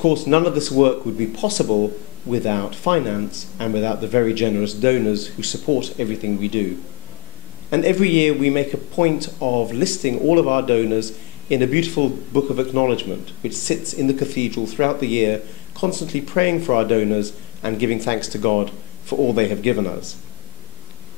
course, none of this work would be possible without finance and without the very generous donors who support everything we do. And every year we make a point of listing all of our donors in a beautiful book of acknowledgement, which sits in the cathedral throughout the year, constantly praying for our donors and giving thanks to God for all they have given us.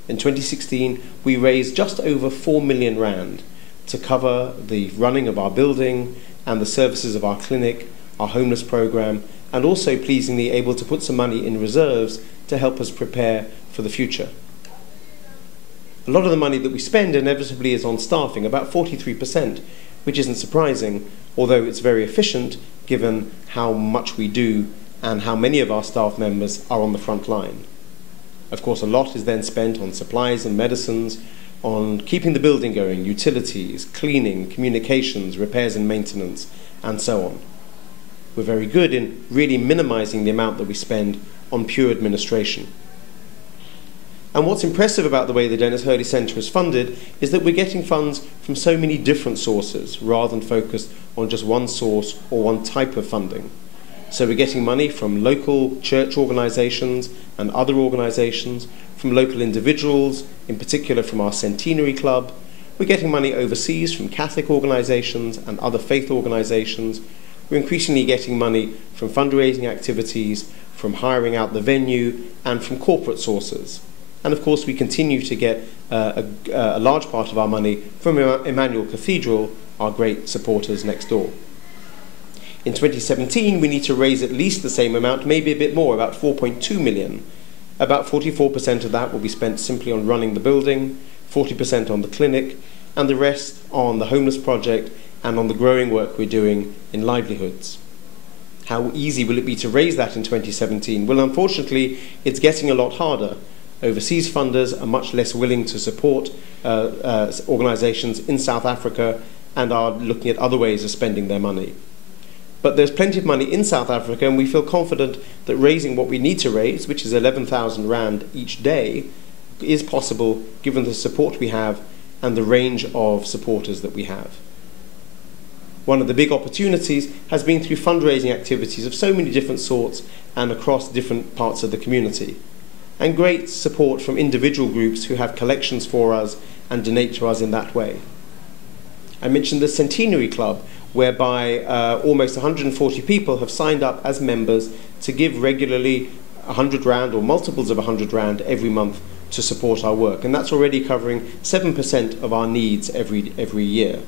In 2016, we raised just over 4 million rand to cover the running of our building and the services of our clinic, our homeless program, and also pleasingly able to put some money in reserves to help us prepare for the future. A lot of the money that we spend inevitably is on staffing, about 43%, which isn't surprising, although it's very efficient given how much we do and how many of our staff members are on the front line. Of course, a lot is then spent on supplies and medicines, on keeping the building going, utilities, cleaning, communications, repairs and maintenance, and so on. We're very good in really minimizing the amount that we spend on pure administration. And what's impressive about the way the Dennis Hurley Centre is funded is that we're getting funds from so many different sources rather than focused on just one source or one type of funding. So we're getting money from local church organisations and other organisations, from local individuals, in particular from our Centenary Club. We're getting money overseas from Catholic organisations and other faith organisations. We're increasingly getting money from fundraising activities, from hiring out the venue, and from corporate sources. And of course, we continue to get a large part of our money from Emmanuel Cathedral, our great supporters next door. In 2017, we need to raise at least the same amount, maybe a bit more, about 4.2 million. About 44% of that will be spent simply on running the building, 40% on the clinic, and the rest on the homeless project and on the growing work we're doing in livelihoods. How easy will it be to raise that in 2017? Well, unfortunately, it's getting a lot harder. Overseas funders are much less willing to support organisations in South Africa and are looking at other ways of spending their money. But there's plenty of money in South Africa, and we feel confident that raising what we need to raise, which is 11,000 rand each day, is possible given the support we have and the range of supporters that we have. One of the big opportunities has been through fundraising activities of so many different sorts and across different parts of the community, and great support from individual groups who have collections for us and donate to us in that way. I mentioned the Centenary Club, whereby almost 140 people have signed up as members to give regularly 100 rand or multiples of 100 rand every month to support our work, and that's already covering 7% of our needs every year.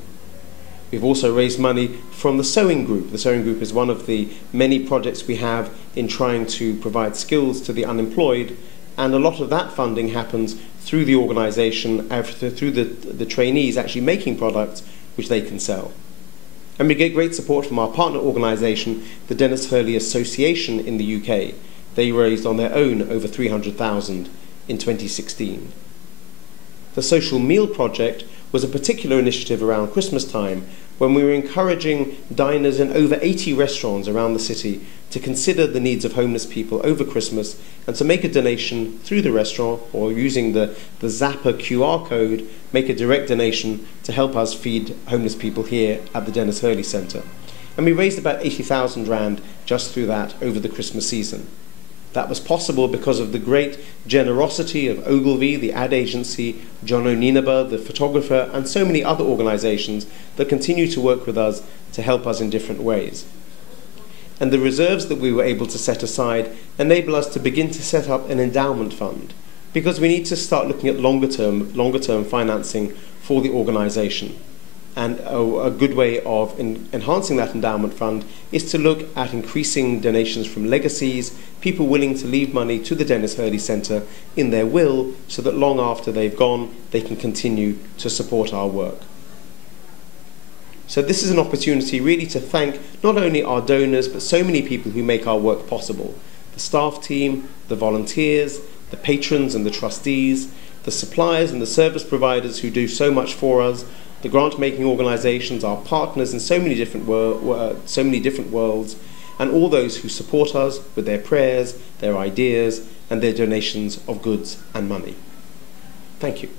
We've also raised money from the Sewing Group. The Sewing Group is one of the many projects we have in trying to provide skills to the unemployed, and a lot of that funding happens through the organisation, through the trainees actually making products which they can sell. And we get great support from our partner organisation, the Dennis Hurley Association in the UK. They raised on their own over 300,000 in 2016. The Social Meal Project was a particular initiative around Christmas time when we were encouraging diners in over 80 restaurants around the city to consider the needs of homeless people over Christmas and to make a donation through the restaurant or using the Zapper QR code, make a direct donation to help us feed homeless people here at the Dennis Hurley Centre. And we raised about 80,000 rand just through that over the Christmas season. That was possible because of the great generosity of Ogilvy, the ad agency, John O'Ninaba, the photographer, and so many other organisations that continue to work with us to help us in different ways. And the reserves that we were able to set aside enable us to begin to set up an endowment fund, because we need to start looking at longer term financing for the organisation. And a good way of enhancing that endowment fund is to look at increasing donations from legacies, people willing to leave money to the Dennis Hurley Centre in their will, so that long after they've gone, they can continue to support our work. So this is an opportunity really to thank not only our donors, but so many people who make our work possible. The staff team, the volunteers, the patrons and the trustees, the suppliers and the service providers who do so much for us, the grant-making organisations, our partners in so many different worlds, and all those who support us with their prayers, their ideas, and their donations of goods and money. Thank you.